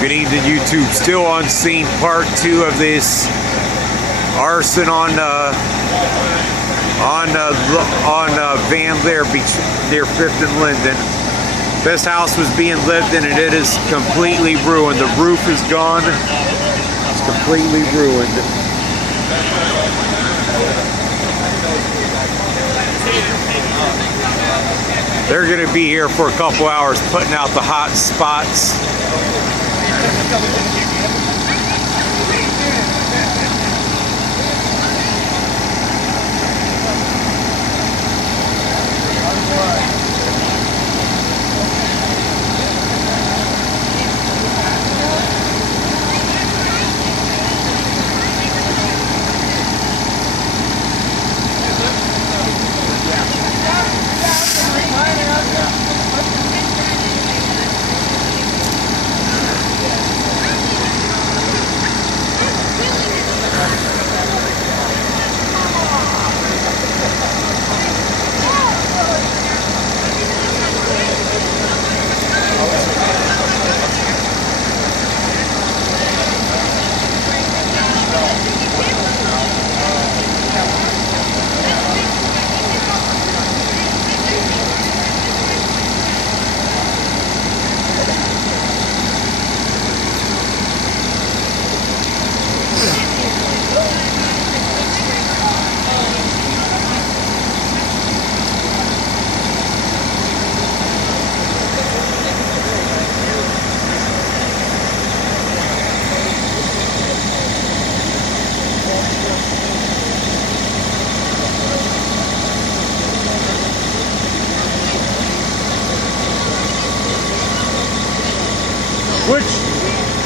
Good evening, YouTube. Still on scene, part 2 of this arson on Van Leer Beach near 5th and Linden. This house was being lived in and it is completely ruined. The roof is gone. It's completely ruined. They're going to be here for a couple hours putting out the hot spots.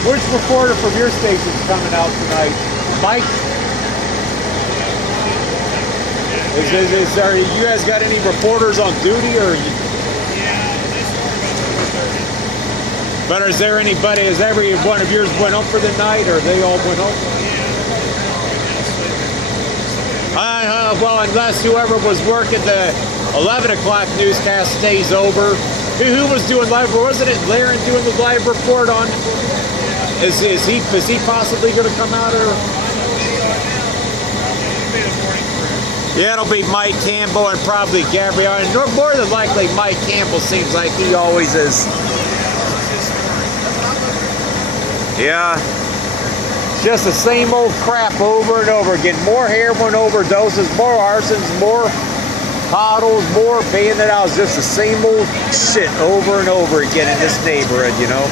Which reporter from your station is coming out tonight? Mike? Is there, you guys got any reporters on duty or? But is there anybody, is every one of yours went home for the night or they all went home? Well, unless whoever was working the 11 o'clock newscast stays over. Who was doing live? Wasn't it Laren doing the live report on? Is he possibly going to come out or? Yeah, it'll be Mike Campbell and probably Gabrielle. And more than likely, Mike Campbell seems like he always is. Yeah, it's just the same old crap over and over again. More heroin overdoses, more arsons, more puddles, more being that I was just the same old shit over and over again in this neighborhood, you know.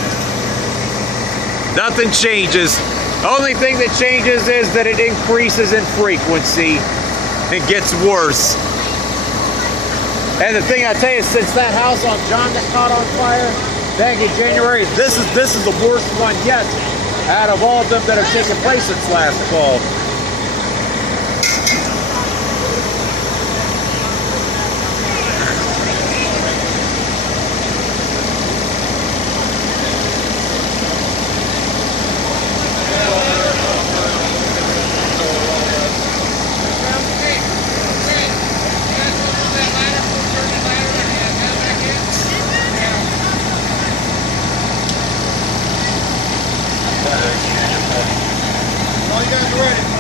Nothing changes. The only thing that changes is that it increases in frequency. It gets worse. And the thing I tell you, since that house on John that caught on fire back in January, this is the worst one yet out of all of them that have taken place since last fall. All you guys ready?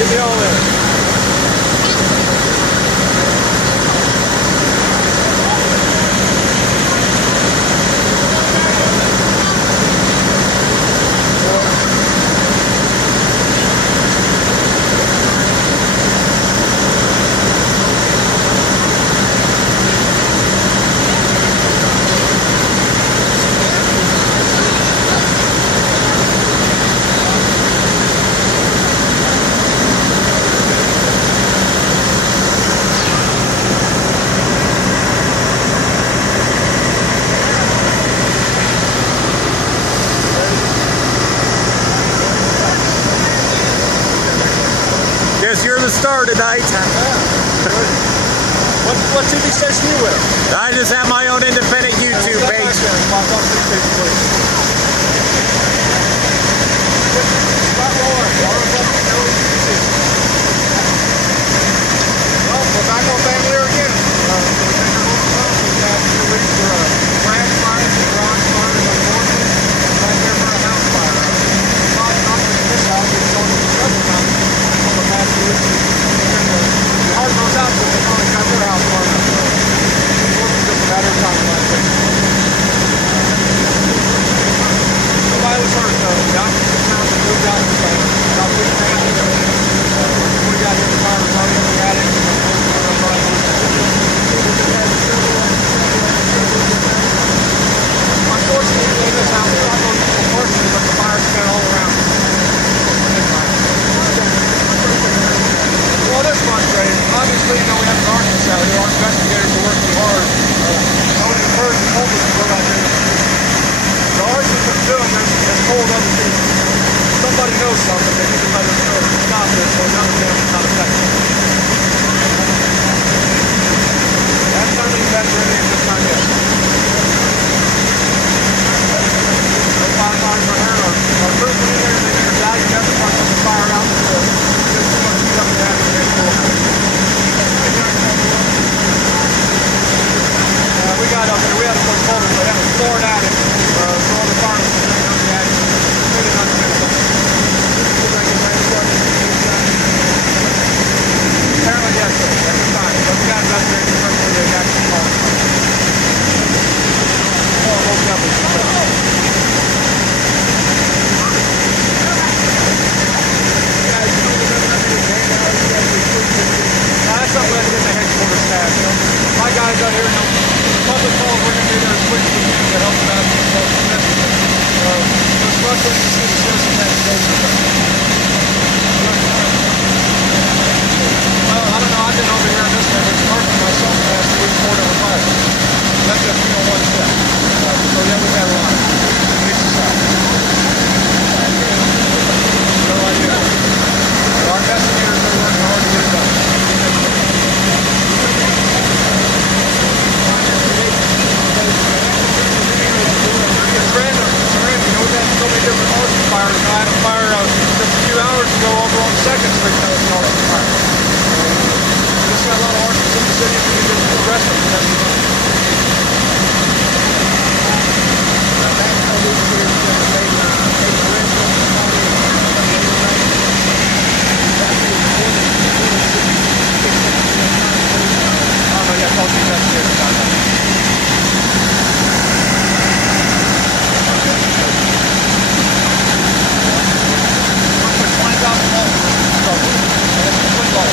Get me all in. tonight. What TV station you with? I just have my own independent YouTube page. Well, we're back on Van Leer again. We've had 2 weeks for branch fires and garage fires, unfortunately. Right there for a house fire. Not just this house, we've gone to several times on the past 2 weeks. The heart goes out to them, finally got their house burned up. It's just a matter of time, I think. Nobody was hurt though. The occupants now moved out about a week and a half ago. We got here, the fire was already in the attic. Unfortunately, in this house, it's not going to be person, but the fire spread all around. Well, this frustrating. Obviously, you know, we have an arsonist out here. Our investigators are working hard. I would encourage the public to go out there. The arsonist is doing this has told other people. Somebody knows something, they need to let us know to stop this so none of them is not affected. That's not any better than any this time yet. The firefighters are here. Our crews went in there and they did a valued effort trying to put the fire out. There's too much heat up in the atmosphere. We got up there, we had to put photos, but that was floored attic. So all the fire was staying on the attic. Really not good. Apparently, yes, sir. At the time. But we got about there to first where they actually called. Oh, I woke up with that's something we have to get the headquarters staff. You know, my guys out here, you know, public calls, we're going to be there as quick as we can to help them out with the necessary. It's frustrating to see the citizens have to go through that. Well, I don't know, I've been over here in this neighborhood working myself the past 2 weeks, 4 different fires. That's just, you know, one step. So yeah, we've had a lot. It's sad. No idea. Our investigators are working hard to get it done. It's random. It's random. You know, we've had so many different arson fires. You know, I had a fire just a few hours ago over on 2nd Street. That was an arson fire. Just got a lot of arsonists in the city. We need to arrest them. That's the yeah, call the investigators about that. $20,000 and it's complete loss.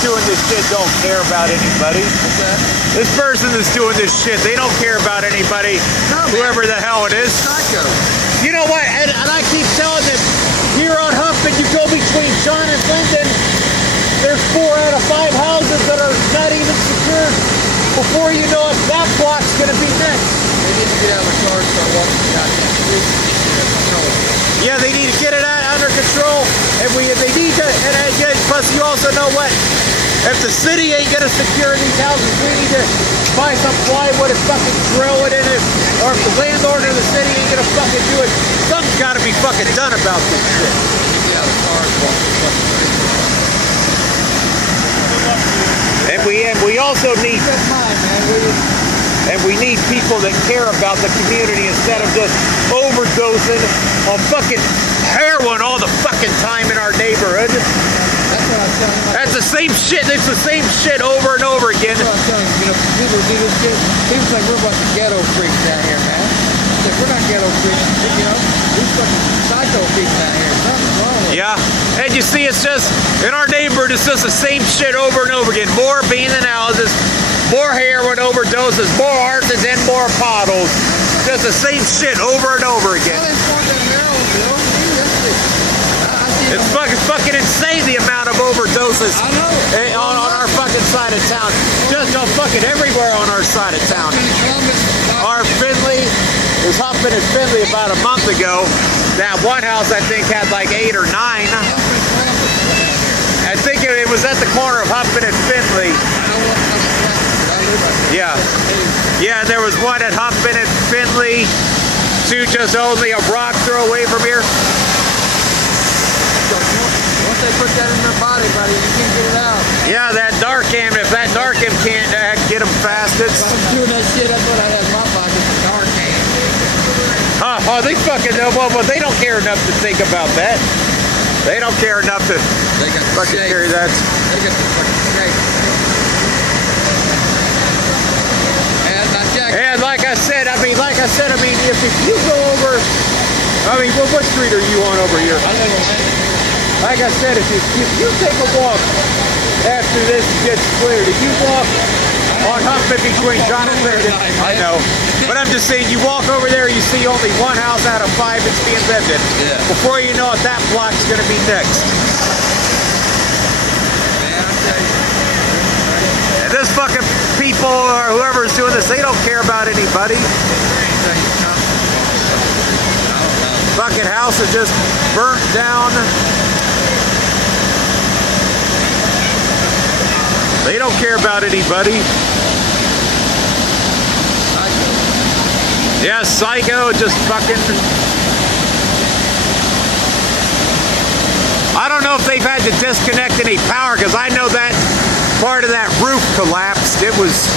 that's doing this shit don't care about anybody. Okay. This person that's doing this shit, they don't care about anybody, No, man. whoever the hell it is. Psycho. You know what? And I keep telling them, here on Huffman, you go between John and Linden, there's 4 out of 5 houses that are not even secured. Before you know it, that block's gonna be next. They need to get out of the car and start walking the goddamn street. Yeah, they need to get it under control, and they need to. And plus, you also know what? If the city ain't gonna secure these houses, we need to buy some plywood and fucking drill it in it. Or if the landlord or the city ain't gonna fucking do it, something's gotta be fucking done about this shit. Get out of the car and walk the fucking street. And we also need. That's mine, man. And we need people that care about the community instead of just overdosing on fucking heroin all the fucking time in our neighborhood. That's what I'm telling you. That's the same shit. It's the same shit over and over again. That's what I'm telling you. You know, people do this shit. People think we're a bunch of ghetto freaks down here, man. Like, we're not ghetto freaks. You know, these fucking psycho people down here. Something's wrong with them. Yeah. And you see, it's just, in our neighborhood, it's just the same shit over and over again. More abandoned houses, more heroin overdoses, more arsons, and more potholes. Just the same shit over and over again. Well, it's more than heroin, you know. I see It's fucking insane the amount of overdoses I know. on our fucking side of town. Just fucking everywhere on our side of town. Our Finley was Huffman and Finley about a month ago. That one house I think had like 8 or 9. I think it was at the corner of Huffman and Finley. Yeah. Yeah, there was one at Huffman and Finley. 2 just only a rock throw away from here. Once they put that in their body, buddy, you can't get it out. Yeah, that Narcan, if that Narcan can't get them fasted. If I'm doing that shit, that's what I have in my pocket, the Narcan. Oh, they fucking know. Well, they don't care enough to think about that. They don't care enough to They got the fucking shape. carry that. They got the fucking shape. And now, Jack, And like I said, if you go over, what street are you on over here? I live on that. Like I said, if you take a walk after this gets cleared, if you walk on Huffman between John and Linden, I know, but I'm just saying, you walk over there, you see only 1 house out of 5 that's being lived in. Yeah. Before you know it, that block's gonna be next. Man, I tell you. And this fucking people or whoever's doing this, they don't care about anybody. Fucking house is just burnt down. They don't care about anybody. Yeah, psycho, just fucking. I don't know if they've had to disconnect any power because I know that part of that roof collapsed. It was.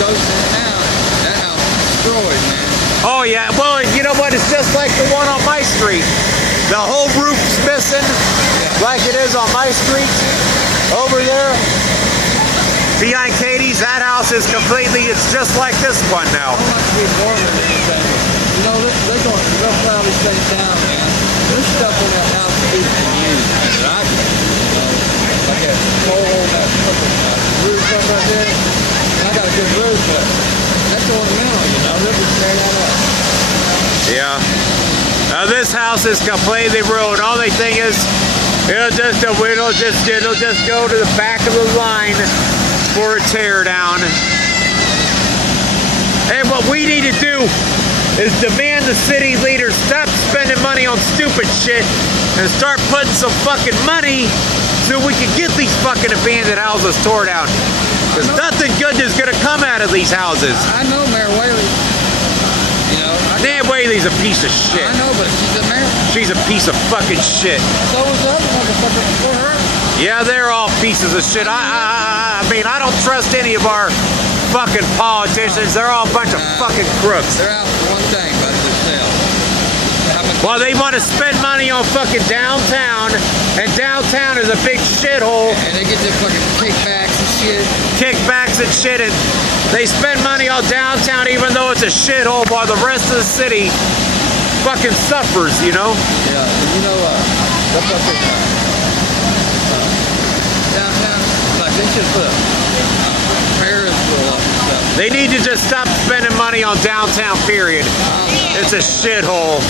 Goes down. That house is destroyed, man. Oh yeah, well, you know what? It's just like the one on my street. The whole roof's missing, like it is on my street. Over there, behind Katie's, that house is completely, it's just like this one now. I don't like to be warmer than anything. You know, they'll probably shut it down, man. There's stuff in that house that people can use, man, that I can use, you know. Like that coal, that fucking roof up right there. I got a good roof, but that's ornamental, you know. They'll just tear that up. Yeah. Now this house is completely ruined. Only thing is, it'll just go to the back of the line for a tear down. And what we need to do is demand the city leaders stop spending money on stupid shit and start putting some fucking money so we can get these fucking abandoned houses tore down. Because nothing good is gonna come out of these houses. I know Mayor Whaley. You know, Nan Whaley's a piece of shit. I know, but she's a mayor. She's a piece of fucking shit. So was the other motherfucker before her. Yeah, they're all pieces of shit. I mean, I don't trust any of our fucking politicians. They're all a bunch of fucking crooks. They're out for one thing, but themselves. Well, they want to spend money on fucking downtown, and downtown is a big shithole. And they get their fucking kickbacks and shit. Kickbacks and shit, and they spend money on downtown even though it's a shithole while the rest of the city fucking suffers, you know? Yeah, you know, the fucking downtown, like they should put Ferris wheel up and stuff. They need to just stop spending money on downtown, period. It's a shithole.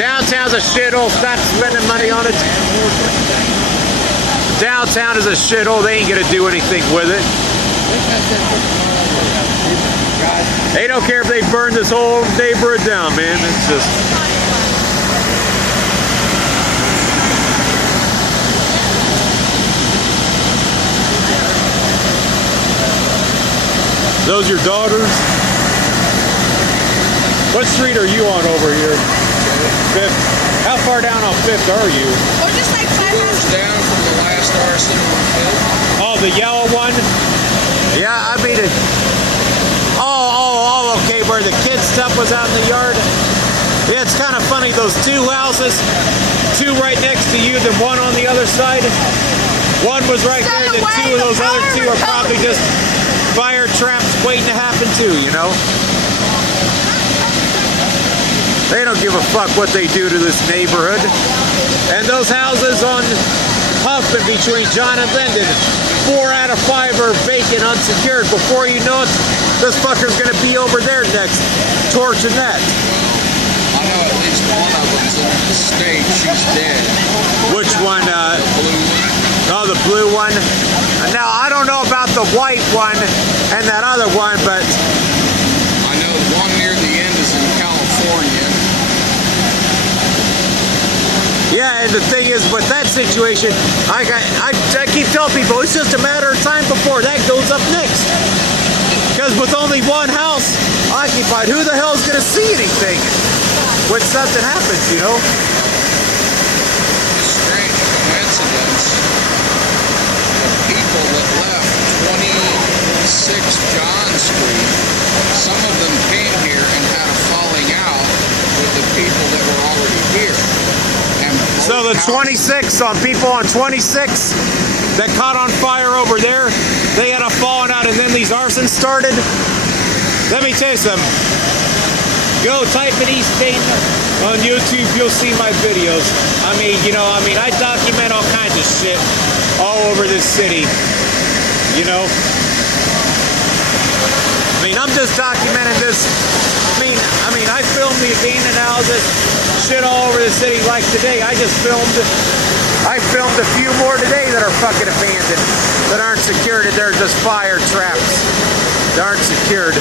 Downtown's a shithole. Stop spending money on it. Downtown is a shithole. They ain't gonna do anything with it. They don't care if they burn this whole neighborhood down, man. It's just... Those your daughters? What street are you on over here? Fifth. How far down on Fifth are you? We're just like 5 houses Down from the last arson on Fifth. Oh, the yellow one? Yeah, I mean it. Oh, okay, where the kids' stuff was out in the yard. Yeah, it's kind of funny, those two houses, two right next to you, then one on the other side. One was right there, then two of those other two are probably just fire traps waiting to happen too, you know? They don't give a fuck what they do to this neighborhood. And those houses on Huffman between John and Linden, 4 out of 5 are vacant, unsecured. Before you know it, this fucker's gonna be over there next, torching that. I know at least one of them's in the state. She's dead. Which one? Blue one. Oh, the blue one. Now, I don't know about the white one and that other one, but... I know the one near the end is in California. Yeah, and the thing is, with that situation, I keep telling people, it's just a matter of time before that goes up next. Because with only one house occupied, who the hell is going to see anything when something happens, you know? A strange coincidence. The people that left 26 John Street, some of them came here and had a falling out with the people that were already here. And So the 26 on people on 26 that caught on fire over there, they had a falling out, and then these arsons started. Let me tell you something. Go type in East Dayton on YouTube, you'll see my videos. I mean, you know, I document all kinds of shit all over this city, you know. I mean, I'm just documenting this. I mean, I filmed the abandoned houses, shit all over the city. Like today, I filmed a few more today that are fucking abandoned, that aren't secured, and they're just fire traps. They aren't secured.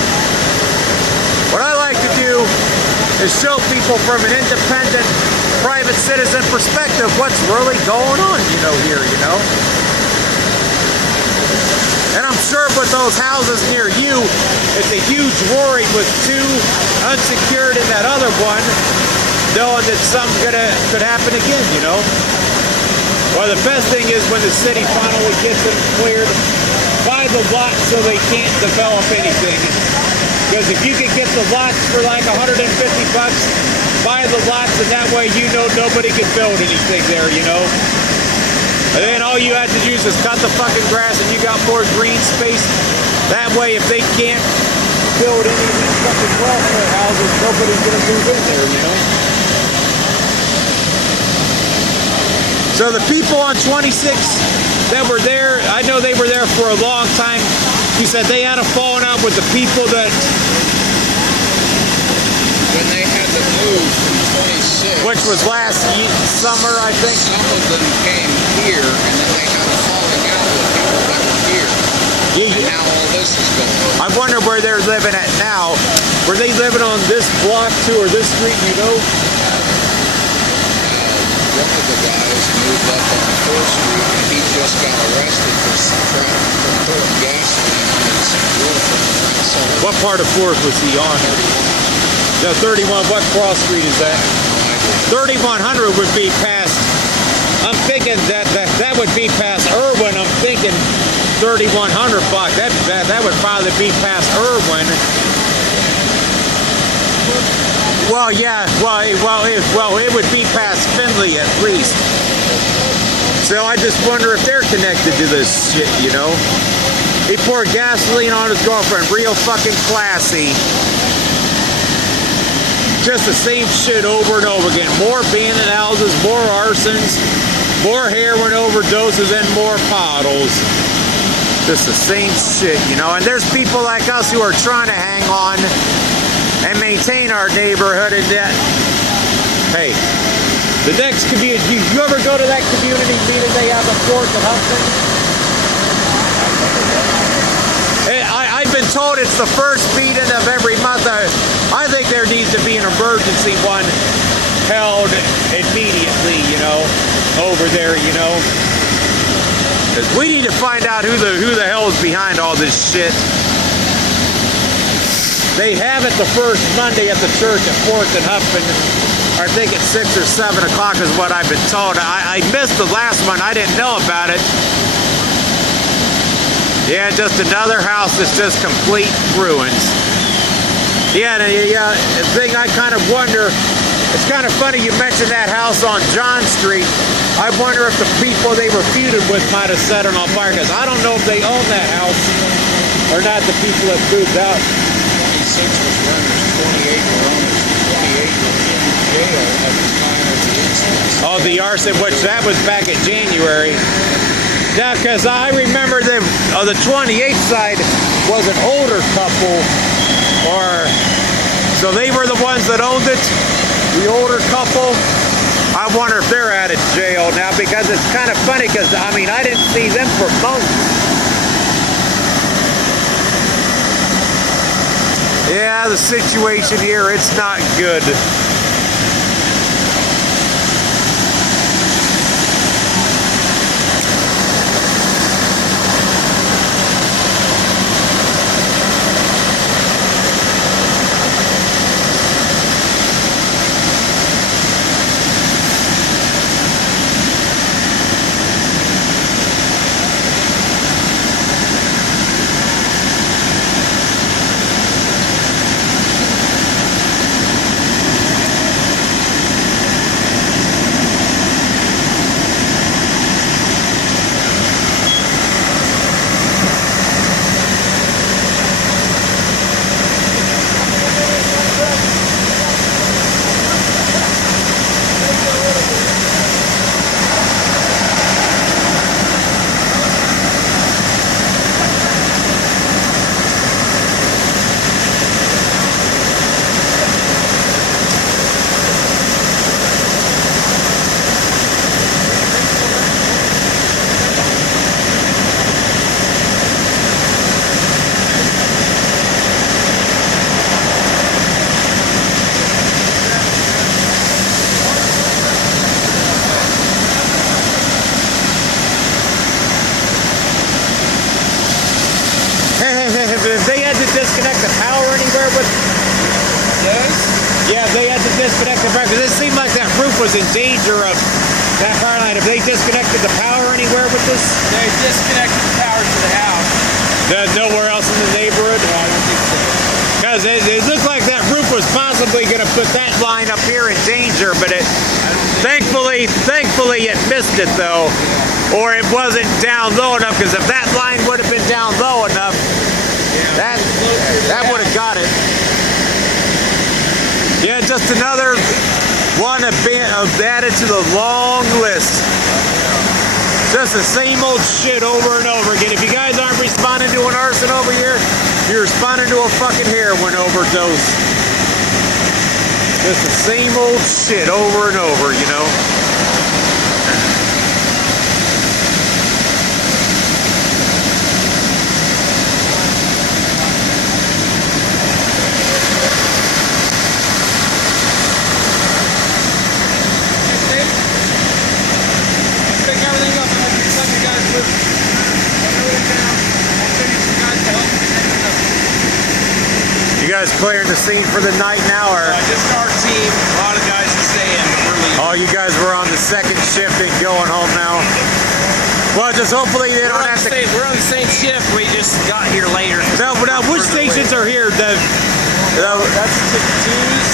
What I like to do is show people from an independent, private citizen perspective what's really going on, you know, here, you know. And I'm sure with those houses near you, it's a huge worry with 2 unsecured in that other one, knowing that something could happen again, you know. Well, the best thing is when the city finally gets them cleared, buy the lot so they can't develop anything. Because if you could get the lots for like 150 bucks, buy the lots, and that way you know nobody can build anything there, you know. And then all you have to do is just cut the fucking grass and you got more green space. That way if they can't build any of these fucking welfare houses, nobody's gonna move in there, you know. So the people on 26 that were there, I know they were there for a long time. He said they had a falling out with the people that... when they had to move from 26. Which was last summer, I think. Some of them came here, and then they had a falling out with people that were here. Yeah. And now all this is going on. I wonder where they're living at now. Were they living on this block too, or this street, you know? One of the guys moved up on 4th Street, and he just got arrested for pouring gasoline on his girlfriend. What part of 4th was he on? No, 31, what cross street is that? 3100 would be past, I'm thinking that would be past Irwin. I'm thinking 3100 block. That would probably be past Irwin. Well, yeah, it would be past Findlay at least. So I just wonder if they're connected to this shit, you know? He poured gasoline on his girlfriend, real fucking classy. Just the same shit over and over again. More abandoned houses, more arsons. More heroin overdoses and more potholes. Just the same shit, you know. And there's people like us who are trying to hang on and maintain our neighborhood. And that, hey, the next community, you ever go to that community meeting they have at 4th and Hudson? Hey, I've been told it's the first meeting of every month. I think there needs to be an emergency one held immediately, you know, over there, you know. Because we need to find out who the hell is behind all this shit. They have it the first Monday at the church at 4th and Huffman. I think it's 6 or 7 o'clock is what I've been told. I missed the last one. I didn't know about it. Yeah, just another house that's just complete ruins. Yeah, the thing I kind of wonder, it's kind of funny you mentioned that house on John Street. I wonder if the people they were feuded with might have set it on fire, because I don't know if they own that house or not, the people that moved out. 26 was renters, 28 were owners, 28 were in jail at the time of the incident. Oh, the arson, which that was back in January. Yeah, because I remember them, the 28th side was an older couple, so they were the ones that owned it, the older couple. I wonder if they're out of jail now, because it's kind of funny, because, I mean, I didn't see them for months. Yeah, the situation here, it's not good. If they had to disconnect the power anywhere with... Yes? Yeah, if they had to disconnect the power, because it seemed like that roof was in danger of that power line. If they disconnected the power anywhere with this? They disconnected the power to the house. Nowhere else in the neighborhood? No, I don't think so. Because it looked like that roof was possibly going to put that line up here in danger, but it thankfully it missed it though, or it wasn't down low enough. Because if that line would have been down low enough, that would have got it. Yeah, just another one added to the long list. Just the same old shit over and over again. If you guys aren't responding to an arson over here, you're responding to a fucking heroin overdose. Just the same old shit over and over, you know. You guys clearing the scene for the night now, or? Just our team. A lot of guys are staying early. Oh, you guys were on the second shift and going home now. Well, just hopefully they don't have to. We're on the same shift. We just got here later. Now, which stations are here? That's 16s,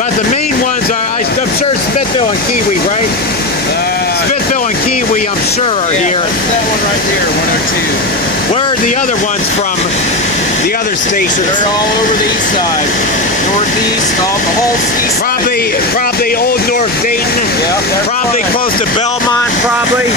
18. But the main ones are, I'm sure, Smithville and Kiwi, right? Smithville and Kiwi, I'm sure, are here. That one right here, 102. Where are the other ones from? the other stations? They're all over the east side. Northeast, all the whole east side. Probably Old North Dayton. Yeah, that's Probably fine. close to Belmont, probably.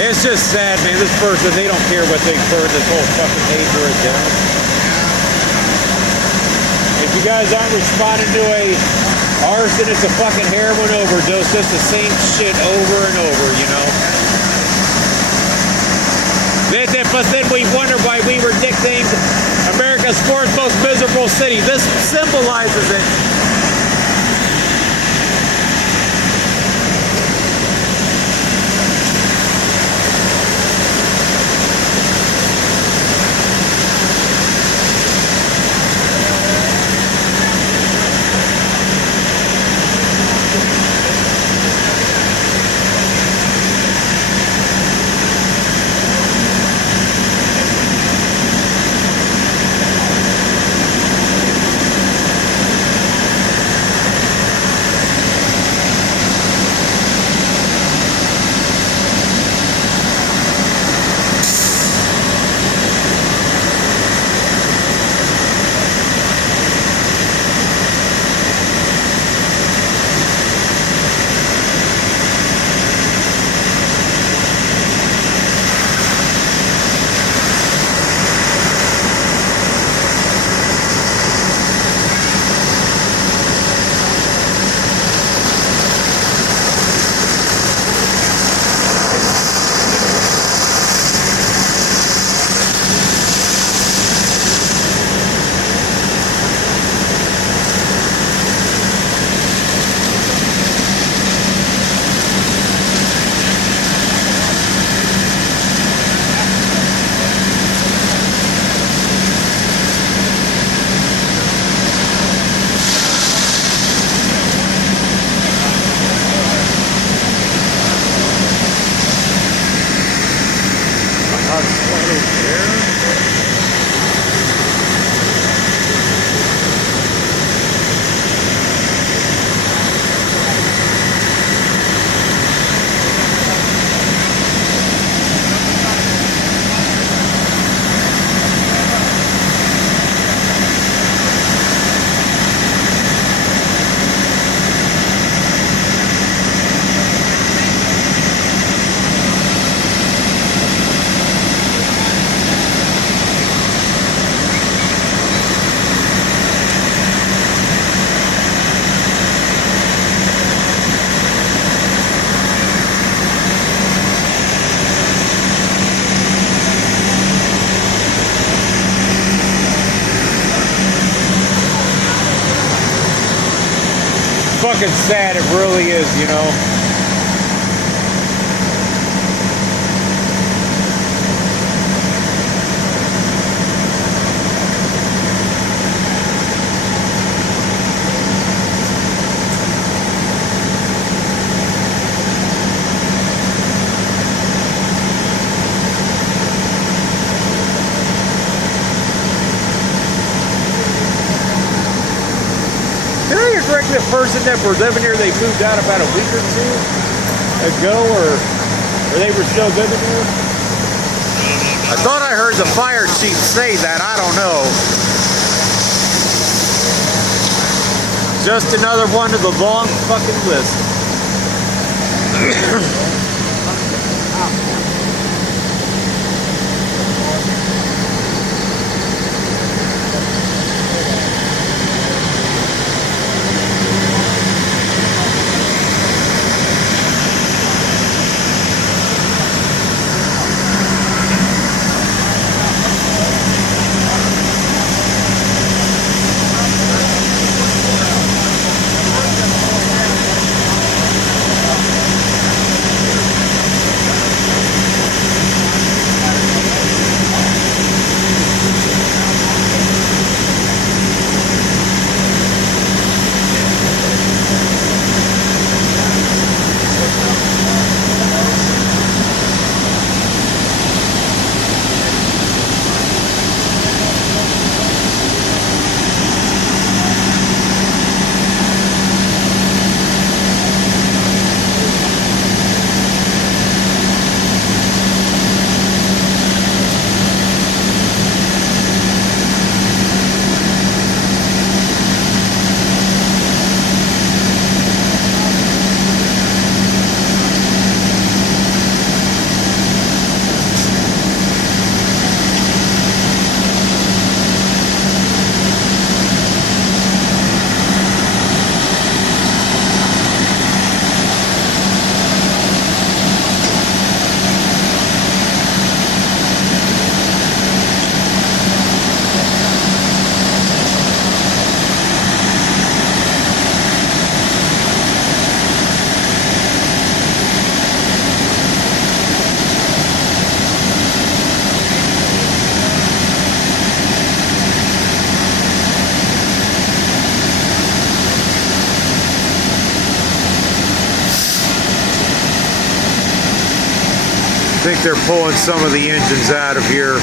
It's just sad, man. This person, they don't care what they burn this whole fucking neighborhood down. If you guys aren't responding to a arson, it's a fucking heroin overdose. It's the same shit over and over, you know. But then we wonder why we were nicknamed America's fourth most miserable city. This symbolizes it. Fucking sad, it really is, you know. The person that were living here, they moved out about a week or two ago, or they were still living here? I thought I heard the fire chief say that. I don't know. Just another one of the long fucking list. like they're pulling some of the engines out of here.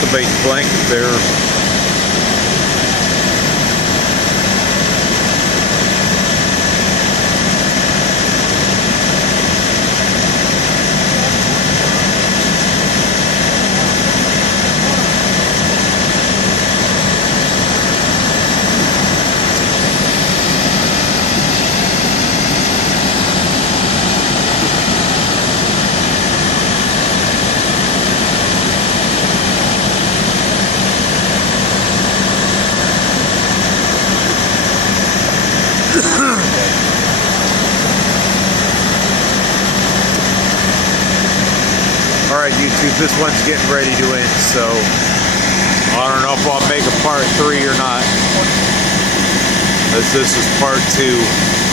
The base blanket there. Alright YouTube, this one's getting ready to end, so I don't know if I'll make a part 3 or not. This is part 2.